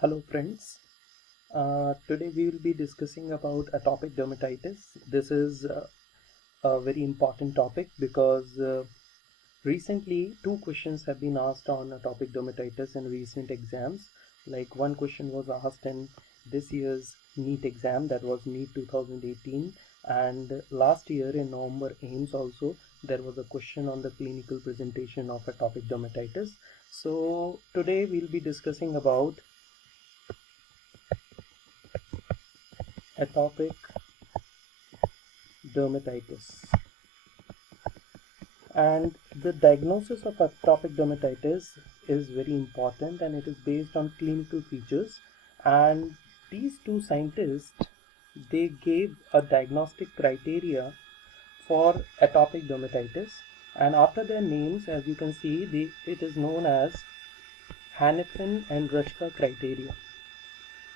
Hello friends, today we will be discussing about atopic dermatitis. This is a very important topic because recently two questions have been asked on atopic dermatitis in recent exams. Like one question was asked in this year's NEET exam, that was NEET 2018, and last year in November AIMS also there was a question on the clinical presentation of atopic dermatitis. So today we'll be discussing about atopic dermatitis, and the diagnosis of atopic dermatitis is very important and it is based on clinical features. And these two scientists, they gave a diagnostic criteria for atopic dermatitis, and after their names, as you can see, it is known as Hanifin and Rajka criteria.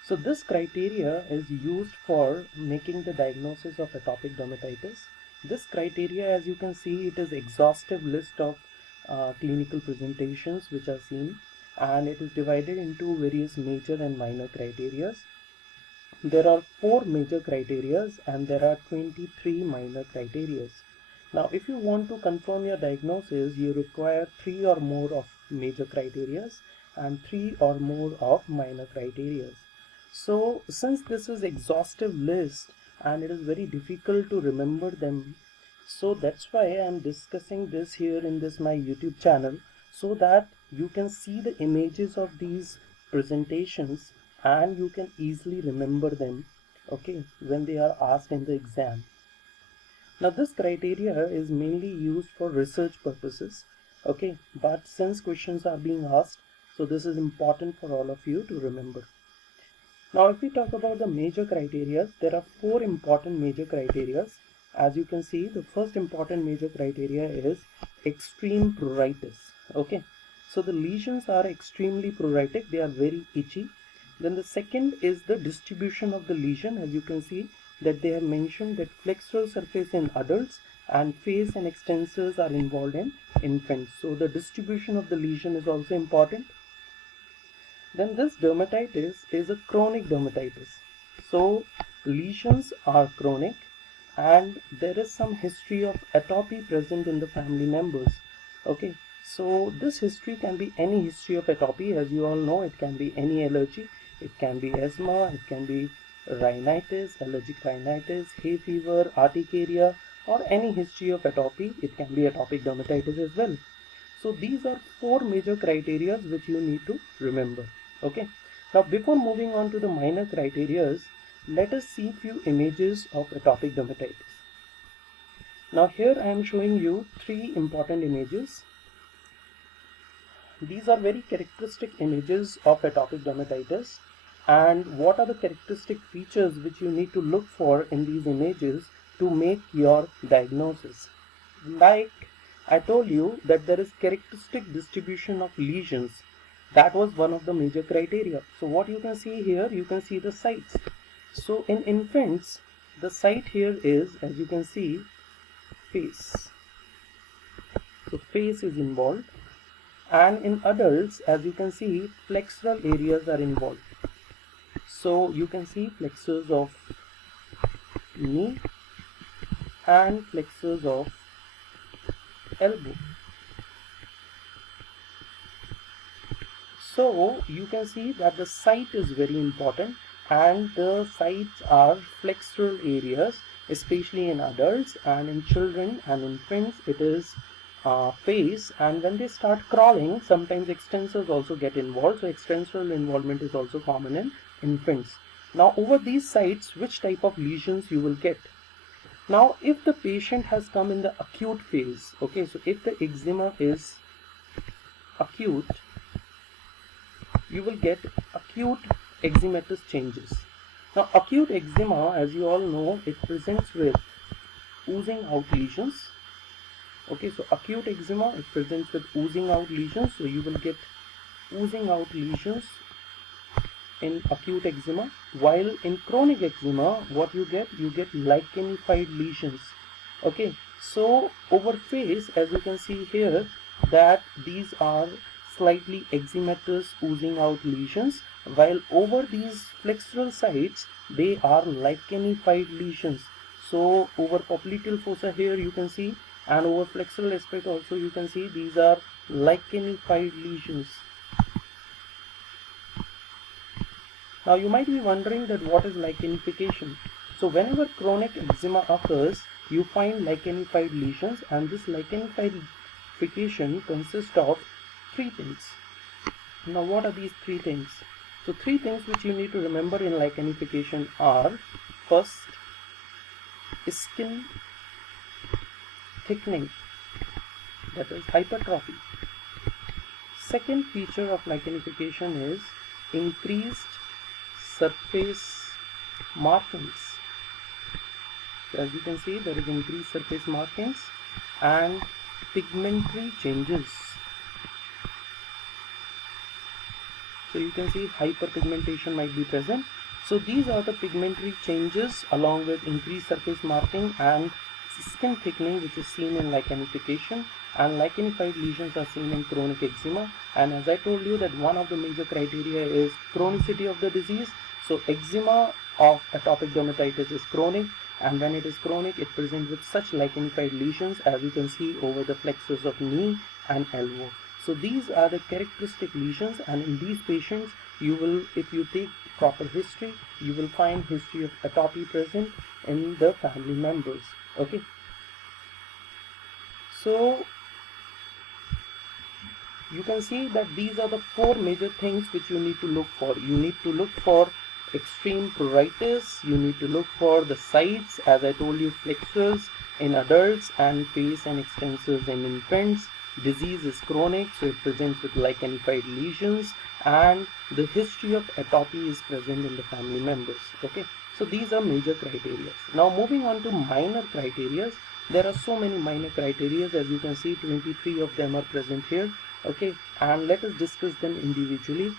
So this criteria is used for making the diagnosis of atopic dermatitis. This criteria, as you can see, it is exhaustive list of clinical presentations which are seen, and it is divided into various major and minor criteria. There are 4 major criteria and there are 23 minor criteria. Now, if you want to confirm your diagnosis, you require 3 or more of major criteria and 3 or more of minor criteria. So since this is exhaustive list and it is very difficult to remember them, so that's why I am discussing this here in this my YouTube channel, so that you can see the images of these presentations and you can easily remember them, okay, when they are asked in the exam. Now this criteria is mainly used for research purposes, okay, but since questions are being asked, so this is important for all of you to remember. Now if we talk about the major criteria, there are 4 important major criteria. As you can see, the first important major criteria is extreme pruritus. Okay, so the lesions are extremely pruritic, they are very itchy. Then the second is the distribution of the lesion. As you can see that they have mentioned that flexural surface in adults and face and extensors are involved in infants. So the distribution of the lesion is also important. Then this dermatitis is a chronic dermatitis. So lesions are chronic and there is some history of atopy present in the family members. Okay, so this history can be any history of atopy. As you all know, it can be any allergy, it can be asthma, it can be rhinitis, allergic rhinitis, hay fever, urticaria, or any history of atopy. It can be atopic dermatitis as well. So these are 4 major criteria which you need to remember. Okay, now before moving on to the minor criteria, let us see few images of atopic dermatitis. Now here I am showing you 3 important images. These are very characteristic images of atopic dermatitis, and what are the characteristic features which you need to look for in these images to make your diagnosis. Like I told you that there is characteristic distribution of lesions. That was one of the major criteria. So what you can see here, you can see the sites. So in infants, the site here is, as you can see, face. So face is involved. And in adults, as you can see, flexural areas are involved. So you can see flexures of knee and flexures of elbow. So you can see that the site is very important, and the sites are flexural areas, especially in adults, and in children and infants it is face, and when they start crawling, sometimes extensors also get involved. So extensor involvement is also common in infants. Now over these sites, which type of lesions you will get? Now if the patient has come in the acute phase, okay, so if the eczema is acute, you will get acute eczematous changes. Now acute eczema, as you all know, it presents with oozing out lesions. Okay, so acute eczema, it presents with oozing out lesions. So you will get oozing out lesions in acute eczema, while in chronic eczema, what you get lichenified lesions. Okay, so over face, as you can see here, that these are slightly eczematous oozing out lesions, while over these flexural sites they are lichenified lesions. So over popliteal fossa here you can see, and over flexural aspect also you can see, these are lichenified lesions. Now you might be wondering that what is lichenification. So whenever chronic eczema occurs, you find lichenified lesions, and this lichenification consists of three things. Now what are these three things? So three things which you need to remember in lichenification are: first, skin thickening, that is hypertrophy. Second feature of lichenification is increased surface markings. So as you can see, there is increased surface markings and pigmentary changes. So you can see hyperpigmentation might be present. So these are the pigmentary changes along with increased surface marking and skin thickening, which is seen in lichenification, and lichenified lesions are seen in chronic eczema. And as I told you that one of the major criteria is chronicity of the disease. So eczema of atopic dermatitis is chronic, and when it is chronic it presents with such lichenified lesions as you can see over the flexures of knee and elbow. So these are the characteristic lesions, and in these patients you will, if you take proper history, you will find history of atopy present in the family members. Okay, so you can see that these are the four major things which you need to look for. You need to look for extreme pruritus, you need to look for the sites, as I told you, flexures in adults and face and extensors in infants. Disease is chronic, so it presents with lichenified lesions, and the history of atopy is present in the family members. Okay, so these are major criteria. Now moving on to minor criteria. There are so many minor criteria, as you can see 23 of them are present here. Okay, and let us discuss them individually.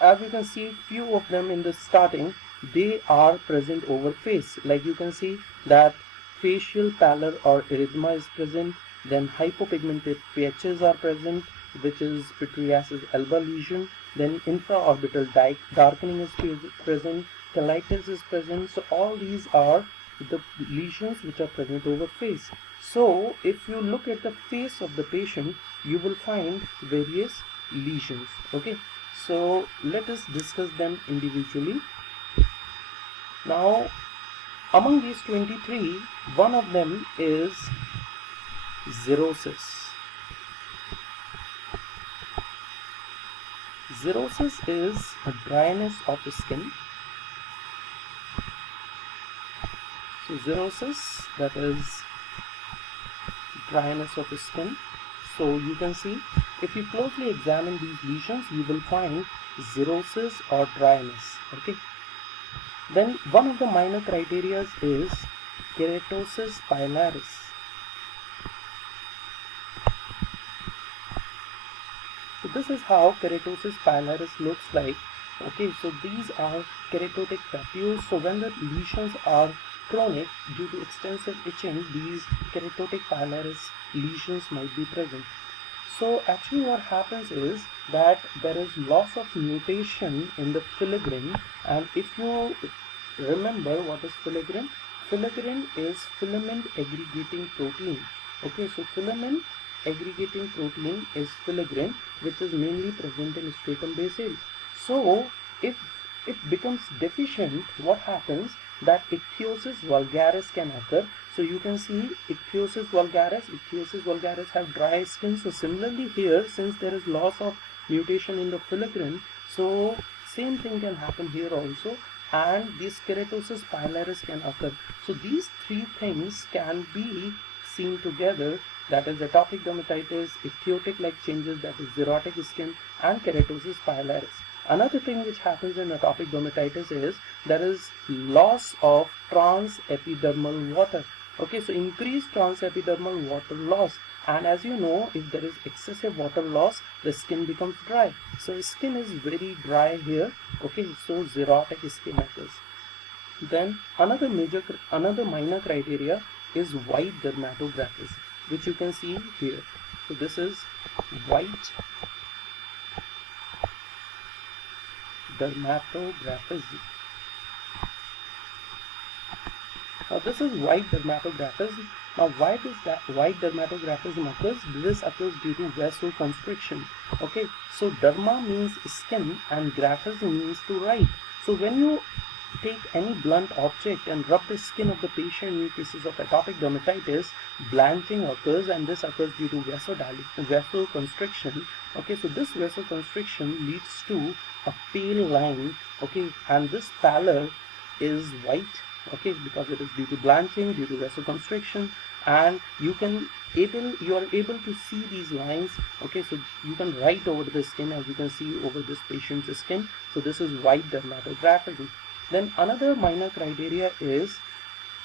As you can see, few of them in the starting, they are present over face. Like you can see that facial pallor or erythema is present, then hypopigmented patches are present, which is pityriasis alba lesion, then infraorbital darkening is present, cheilitis is present. So all these are the lesions which are present over face. So if you look at the face of the patient, you will find various lesions. Okay, so let us discuss them individually. Now among these 23, one of them is xerosis. Xerosis is a dryness of the skin. So xerosis, that is dryness of the skin. So you can see, if you closely examine these lesions, you will find xerosis or dryness. Okay. Then one of the minor criteria is Keratosis Pilaris. So this is how Keratosis Pilaris looks like. Okay, so these are keratotic papules. So when the lesions are chronic due to extensive itching, these keratotic pilaris lesions might be present. So actually what happens is that there is loss of mutation in the filaggrin, and if you remember what is filaggrin, filaggrin is filament aggregating protein. Okay, so filament aggregating protein is filaggrin, which is mainly present in stratum basale. So if it becomes deficient, what happens? That ichthyosis vulgaris can occur. So you can see ichthyosis vulgaris have dry skin. So similarly here, since there is loss of mutation in the filaggrin, so same thing can happen here also, and this keratosis pilaris can occur. So these three things can be seen together, that is atopic dermatitis, ichthyotic like changes, that is xerotic skin, and keratosis pilaris. Another thing which happens in atopic dermatitis is there is loss of transepidermal water. Okay, so increased transepidermal water loss, and as you know, if there is excessive water loss, the skin becomes dry. So skin is very dry here. Okay, so xerotic skin occurs. Then another minor criteria is white dermatographism, which you can see here. So this is white dermatographism. Now this is white dermatographism. Now why does that white dermatographism occurs? This occurs due to vasoconstriction. Okay, so derma means skin and graphism means to write. So when you take any blunt object and rub the skin of the patient in cases of atopic dermatitis, blanching occurs, and this occurs due to vasoconstriction. Okay, so this vasoconstriction leads to a pale line. Okay, and this pallor is white. Okay, because it is due to blanching, due to vasoconstriction, and you are able to see these lines. Okay, so you can write over the skin, as you can see over this patient's skin. So this is white dermatographism. Then another minor criteria is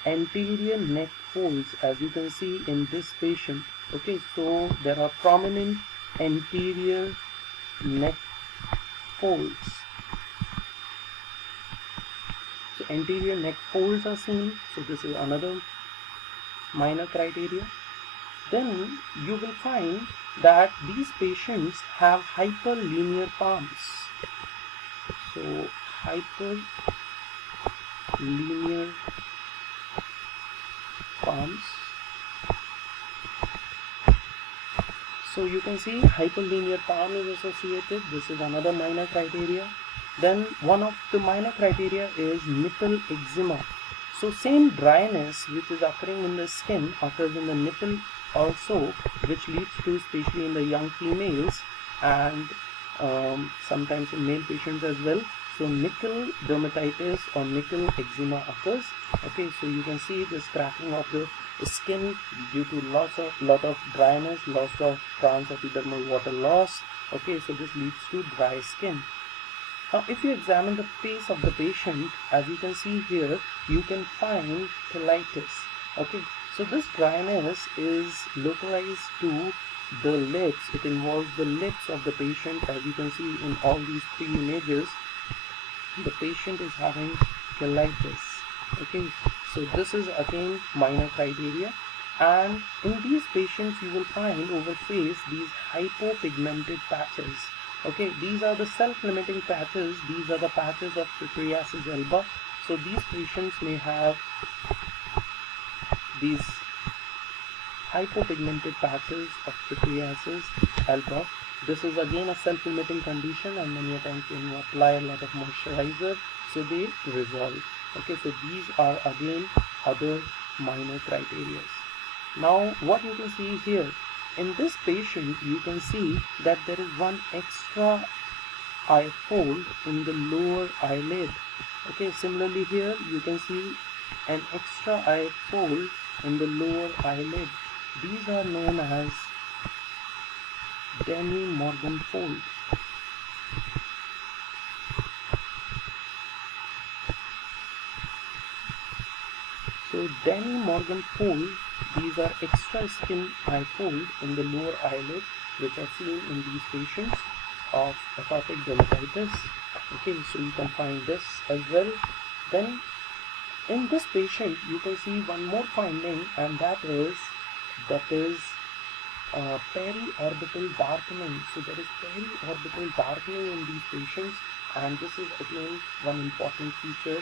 anterior neck folds, as you can see in this patient. Okay, so there are prominent anterior neck folds. So anterior neck folds are seen. So this is another minor criteria. Then you will find that these patients have hyperlinear palms. So hyperlinear palms. So you can see hyperlinear palm is associated. This is another minor criteria. Then one of the minor criteria is nipple eczema. So same dryness which is occurring in the skin occurs in the nipple also, which leads to, especially in the young females and sometimes in male patients as well. So nickel dermatitis or nickel eczema occurs. Okay, so you can see this cracking of the skin due to lot of dryness, loss of transepidermal water loss. Okay, so this leads to dry skin. Now if you examine the face of the patient, as you can see here, you can find cheilitis. Okay, so this dryness is localized to the lips. It involves the lips of the patient. As you can see in all these three images, the patient is having cheilitis. Okay, so this is again minor criteria. And in these patients you will find over face these hypopigmented patches. Okay, these are the self-limiting patches. These are the patches of pityriasis alba. So these patients may have these hypopigmented patches of pityriasis alba. This is again a self-limiting condition, and many times when you apply a lot of moisturizer, so they resolve. Okay, so these are again other minor criteria. Now what you can see here, in this patient you can see that there is one extra eye fold in the lower eyelid. Okay, similarly here you can see an extra eye fold in the lower eyelid. These are known as Denny-Morgan fold. So Denny-Morgan fold, these are extra skin eye fold in the lower eyelid which are seen in these patients of atopic dermatitis. Okay, so you can find this as well. Then in this patient you can see one more finding, and that is periorbital darkening. So there is periorbital darkening in these patients, and this is again one important feature,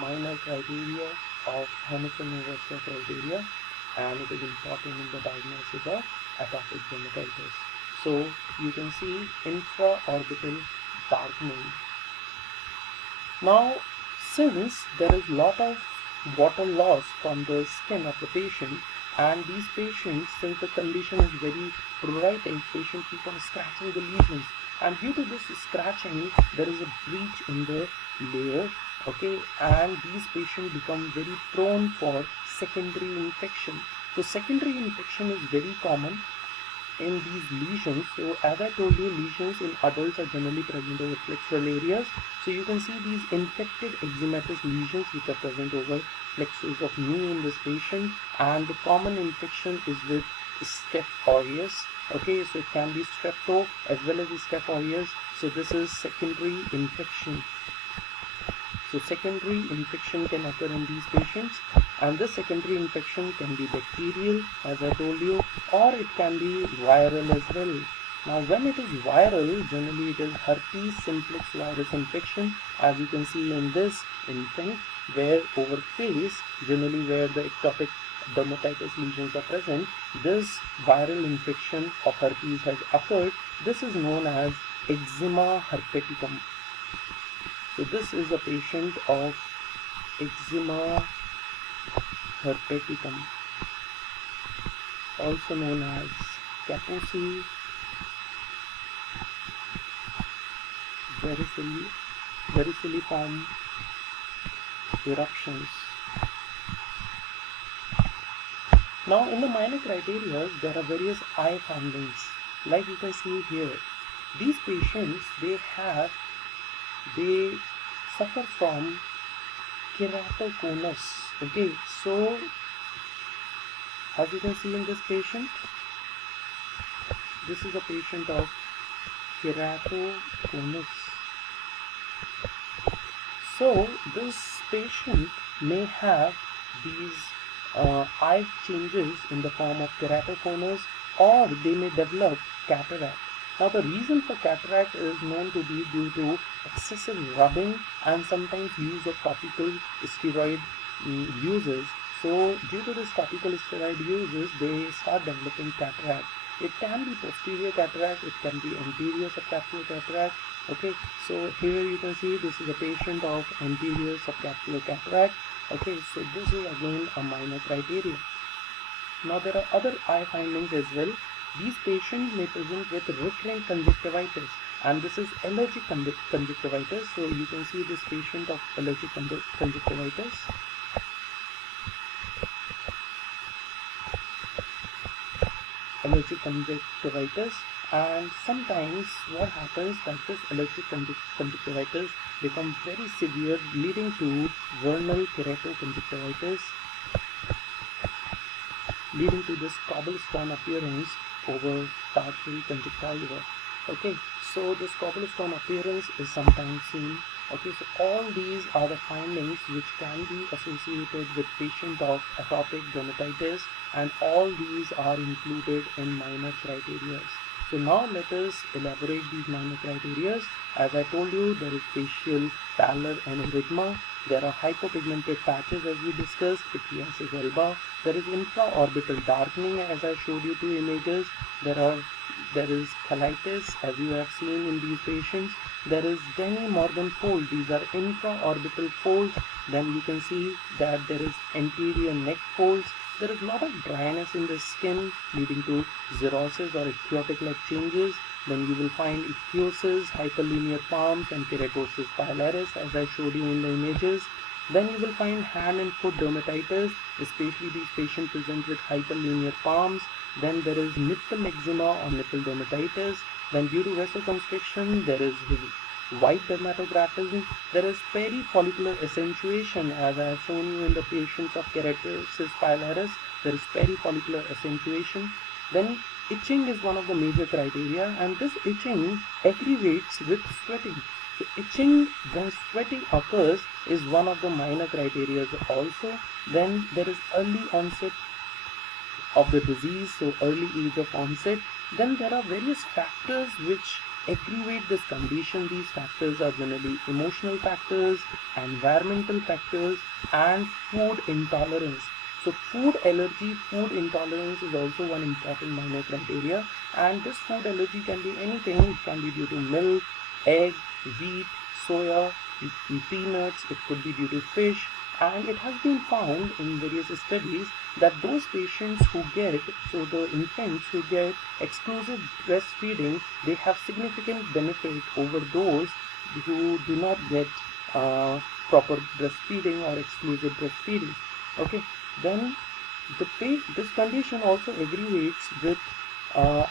minor criteria of Hanifin and Rajka criteria, and it is important in the diagnosis of atopic dermatitis. So you can see infraorbital darkening. Now since there is lot of water loss from the skin of the patient, and these patients, since the condition is very pruritic, patients keep on scratching the lesions, and due to this scratching there is a breach in the layer. Okay, and these patients become very prone for secondary infection. So secondary infection is very common in these lesions. So as I told you, lesions in adults are generally present over flexural areas. So you can see these infected eczematous lesions which are present over plexus of knee in this patient, and the common infection is with Staph aureus. Okay, so it can be strepto as well as the Staph aureus. So this is secondary infection. So secondary infection can occur in these patients, and this secondary infection can be bacterial, as I told you, or it can be viral as well. Now when it is viral, generally it is herpes simplex virus infection, as you can see in this infant, where over face, generally where the ectopic dermatitis lesions are present, this viral infection of herpes has occurred. This is known as eczema herpeticum. So this is a patient of eczema herpeticum, also known as Kaposi vericilliform eruptions. Now in the minor criteria, there are various eye findings. Like you can see here, these patients, they suffer from keratoconus. Okay, so as you can see in this patient, this is a patient of keratoconus. So this patient may have these eye changes in the form of keratoconus, or they may develop cataract. Now the reason for cataract is known to be due to excessive rubbing and sometimes use of topical steroid uses. So due to this topical steroid uses, they start developing cataract. It can be posterior cataract, it can be anterior subcapsular cataract. Okay, so here you can see this is a patient of anterior subcapsular cataract. Okay, so this is again a minor criteria. Now there are other eye findings as well. These patients may present with recurrent conjunctivitis, and this is allergic conjunctivitis. So you can see this patient of allergic conjunctivitis. And sometimes what happens that this allergic conjunctivitis becomes very severe, leading to vernal keratoconjunctivitis, leading to this cobblestone appearance over tarsural conjunctiva. Okay, so this cobblestone appearance is sometimes seen. Okay, so all these are the findings which can be associated with patient of atopic dermatitis, and all these are included in minor criteria. So now let us elaborate these minor criteria. As I told you, there is facial pallor and erythema. There are hypopigmented patches as we discussed, pityriasis alba. There is infraorbital darkening as I showed you two images. There is cheilitis as you have seen in these patients. There is Denny Morgan fold. These are infraorbital folds. Then you can see that there is anterior neck folds. There is a lot of dryness in the skin leading to xerosis or ichthyotic-like changes. Then you will find ichthyosis, hyperlinear palms, and keratosis pilaris as I showed you in the images. Then you will find hand and foot dermatitis, especially these patients present with hyperlinear palms. Then there is nipple eczema or nipple dermatitis. Then due to vasoconstriction, there is white dermatographism. There is perifollicular accentuation as I have shown you in the patients of keratosis pilaris. There is perifollicular accentuation. Then itching is one of the major criteria, and this itching aggravates with sweating. So itching when sweating occurs is one of the minor criteria also. Then there is early onset of the disease, so early age of onset. Then there are various factors which aggravate this condition. These factors are generally emotional factors, environmental factors, and food intolerance. So food allergy, food intolerance is also one important minor criteria, and this food allergy can be anything. It can be due to milk, egg, wheat, soya, peanuts. It could be due to fish, and it has been found in various studies that those patients who get, so the infants who get exclusive breastfeeding, they have significant benefit over those who do not get proper breastfeeding or exclusive breastfeeding. Okay, then this condition also aggravates with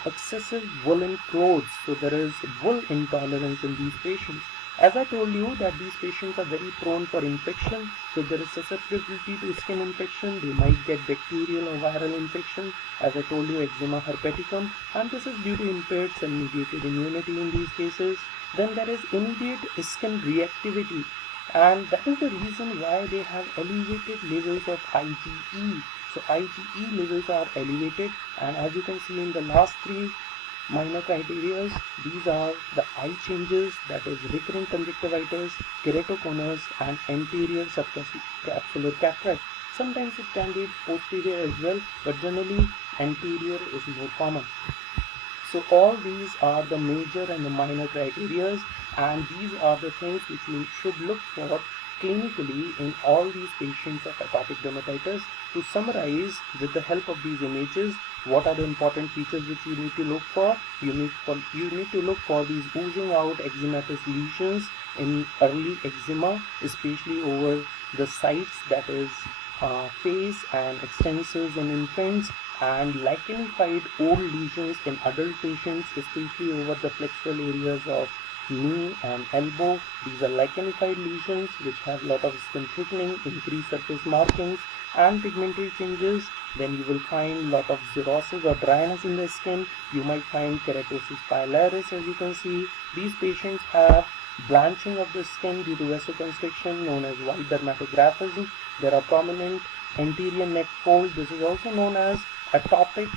excessive woolen clothes. So there is wool intolerance in these patients. As I told you that these patients are very prone for infection, so there is susceptibility to skin infection. They might get bacterial or viral infection. As I told you, eczema herpeticum, and this is due to impaired cell-mediated immunity in these cases. Then there is immediate skin reactivity, and that is the reason why they have elevated levels of IgE. So IgE levels are elevated, and as you can see in the last three minor criteria. These are the eye changes, that is recurrent conjunctivitis, keratoconus, and anterior subcapsular cataract. Sometimes it can be posterior as well, but generally anterior is more common. So all these are the major and the minor criteria, and these are the things which you should look for clinically in all these patients of atopic dermatitis. To summarize, with the help of these images, what are the important features which you need to look for? You need to look for these oozing out eczematous lesions in early eczema, especially over the sites, that is face and extensors in infants, and lichenified old lesions in adult patients, especially over the flexural areas of knee and elbow. These are lichenified lesions which have a lot of skin thickening, increased surface markings, and pigmental changes. Then you will find lot of xerosis or dryness in the skin. You might find Keratosis Pilaris, as you can see. These patients have blanching of the skin due to vasoconstriction, known as white dermatographism. There are prominent anterior neck folds. This is also known as atopic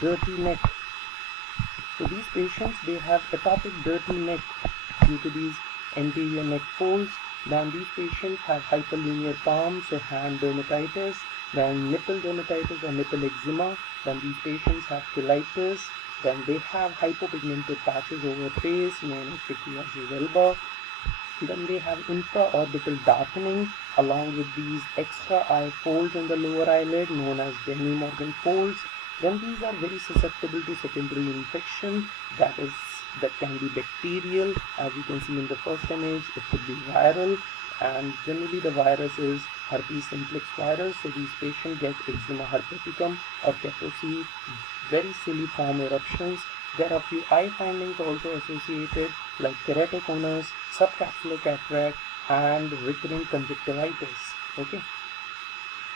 dirty neck. So these patients, they have atopic dirty neck due to these anterior neck folds. Then these patients have hyperlinear palms, so hand dermatitis, then nipple dermatitis or nipple eczema. Then these patients have cheilitis. Then they have hypopigmented patches over face, known as pityriasis alba. Then they have intraorbital darkening along with these extra eye folds in the lower eyelid, known as Denny Morgan folds. Then these are very susceptible to secondary infection, that can be bacterial. As you can see in the first image, it could be viral, and generally the virus is herpes simplex virus. So these patients get eczema herpeticum or Kaposi, very ciliform eruptions. There are few eye findings also associated, like keratoconus, subcapsular cataract, and recurrent conjunctivitis. Okay.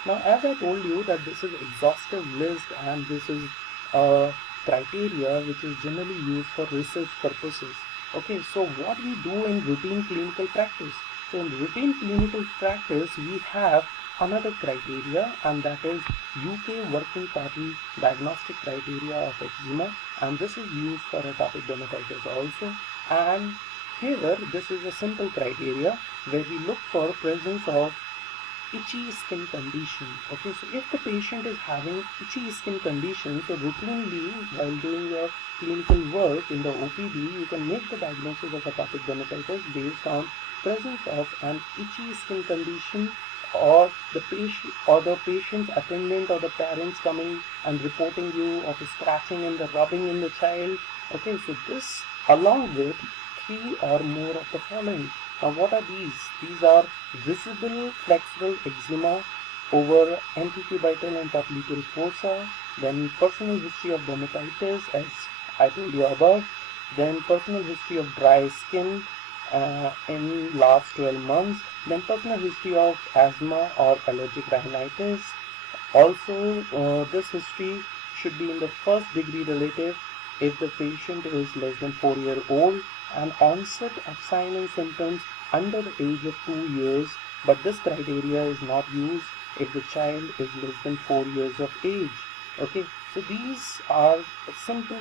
Now, as I told you that this is exhaustive list, and this is a criteria which is generally used for research purposes. Okay, so what we do in routine clinical practice? So in routine clinical practice, we have another criteria, and that is UK Working Party Diagnostic Criteria of Eczema, and this is used for atopic dermatitis also. And here, this is a simple criteria where we look for presence of itchy skin condition. Okay, so if the patient is having itchy skin condition, so routinely while doing your clinical work in the OPD, you can make the diagnosis of atopic dermatitis based on presence of an itchy skin condition, or the patient's attendant or the parents coming and reporting you of a scratching and the rubbing in the child. Okay, so this along with 3 or more of the following. Now what are these? These are visible flexural eczema over antecubital and popliteal fossa, then personal history of dermatitis as I told you above, then personal history of dry skin in last 12 months, then personal history of asthma or allergic rhinitis. Also this history should be in the first degree relative if the patient is less than 4-year-old, and onset of sign and symptoms under the age of 2 years, but this criteria is not used if the child is less than 4 years of age. Okay, so these are simple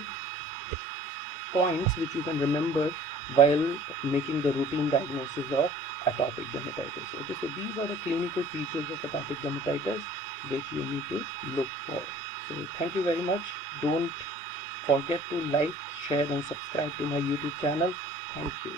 points which you can remember while making the routine diagnosis of atopic dermatitis. Okay, so these are the clinical features of atopic dermatitis which you need to look for. So thank you very much. Don't forget to like, share and subscribe to my YouTube channel. Thank you.